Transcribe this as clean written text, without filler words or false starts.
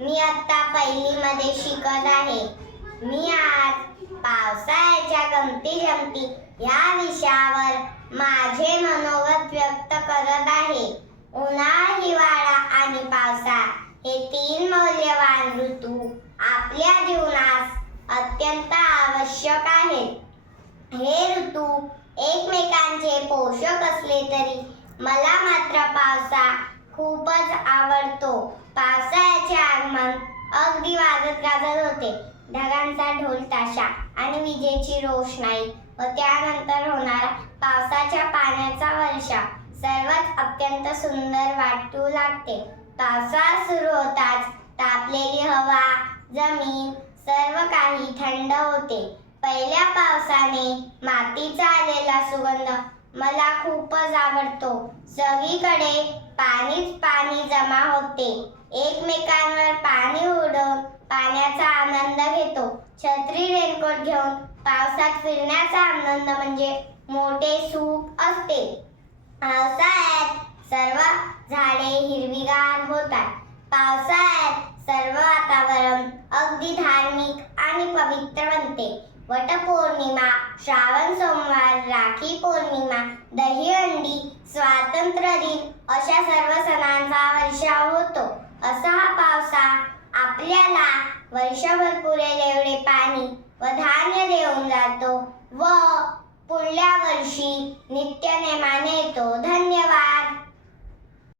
मी आता पहिलीमध्ये शिकत आहे. मी आज पावसाळ्याच्या गमती जमती या विषयावर माझे मनोगत व्यक्त करत आहे. उन्हाळा, हिवाळा आणि पावसाळा हे तीन मौल्यवान ऋतू आपल्या जीवनास अत्यंत आवश्यक आहेत. हे ऋतू एकमेकांचे पोषक असले तरी मला मात्र पावसाळा खूपच आवडतो. पावसाळ्याचे आगमन अगदी वाजत गाजत होते. ढगांचा ढोल ताशा आणि विजेची रोषणाई व त्यानंतर होणारा पावसाच्या पाण्याचा वर्षाव सर्वच अत्यंत सुंदर वाटू लागते. पावसाळा सुरू होताच तापलेली हवा, जमीन सर्व काही थंड होते. पहिल्या पावसाने मातीचा आलेला सुगंध मला खूपच आवडतो. सगळीकडे पाणीच पाणी जमा होते. एकमेकांवर पाणी उडवून पाण्याचा आनंद घेतो. छत्री, रेनकोट घेऊन पावसात फिरण्याचा आनंद म्हणजे मोठे सुख असते. पावसाळ्यात सर्व झाडे हिरवीगार होतात. पावसाळ्यात सर्व वातावरण अगदी धार्मिक आणि पवित्र बनते. वटपौर्णिमा, श्रावण सोमवार, राखी पौर्णिमा, दहीहंडी, स्वातंत्र्य दिन अशा सर्व सणांचा वर्षाव होतो. असा हा पावसाळा आपल्याला वर्षभर पुरेल एवढे पाणी व धान्य देऊन जातो व पुढल्या वर्षी नित्यनेमाने येतो. धन्यवाद.